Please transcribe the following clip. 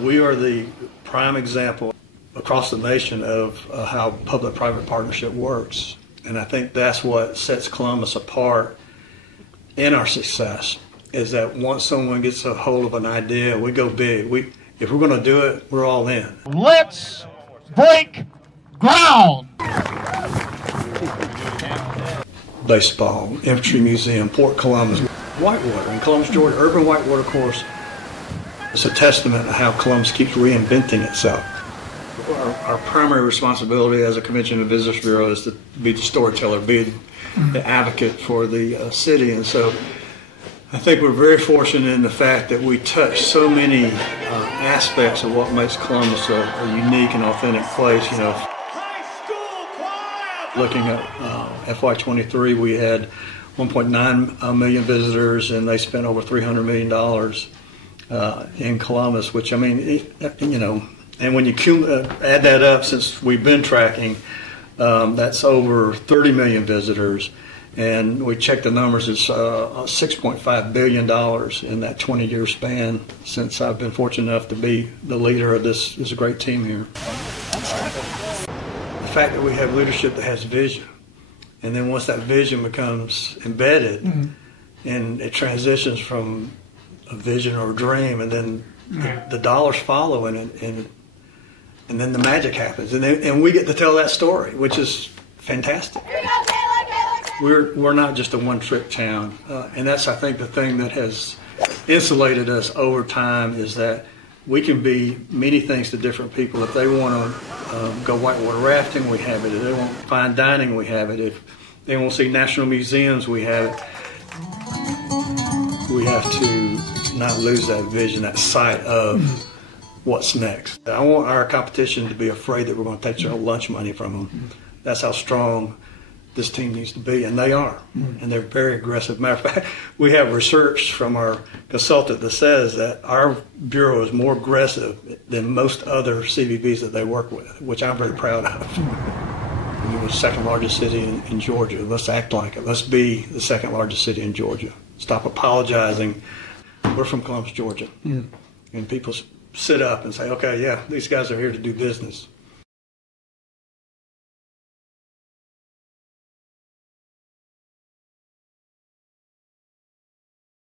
We are the prime example across the nation of how public-private partnership works. And I think that's what sets Columbus apart in our success, is that once someone gets a hold of an idea, we go big. If we're going to do it, we're all in. Let's break ground! Baseball, Infantry Museum, Port Columbus, Whitewater in Columbus, Georgia, Urban Whitewater course. It's a testament to how Columbus keeps reinventing itself. Our primary responsibility as a Convention and Visitors Bureau is to be the storyteller, be the advocate for the city. And so I think we're very fortunate in the fact that we touch so many aspects of what makes Columbus a unique and authentic place. You know, looking at FY23, we had 1.9 million visitors, and they spent over $300 million in Columbus, which, I mean, you know, and when you add that up, since we've been tracking, that's over 30 million visitors. And we checked the numbers, it's $6.5 billion in that 20-year span since I've been fortunate enough to be the leader of this great team here. The fact that we have leadership that has vision, and then once that vision becomes embedded, and it transitions from a vision or a dream, and then the dollars follow, and then the magic happens, and we get to tell that story, which is fantastic. We're not just a one-trick town, and that's, I think, the thing that has insulated us over time, is that we can be many things to different people. If they want to go whitewater rafting, we have it. If they want fine dining, we have it. If they want to see national museums, we have it. We have to not lose that vision, that sight of what's next. I want our competition to be afraid that we're going to take their lunch money from them. That's how strong this team needs to be, and they are, and they're very aggressive. Matter of fact, we have research from our consultant that says that our bureau is more aggressive than most other CVBs that they work with, which I'm very proud of. We're the second largest city in Georgia. Let's act like it. Let's be the second largest city in Georgia. Stop apologizing. We're from Columbus, Georgia. And people sit up and say, okay, yeah, these guys are here to do business.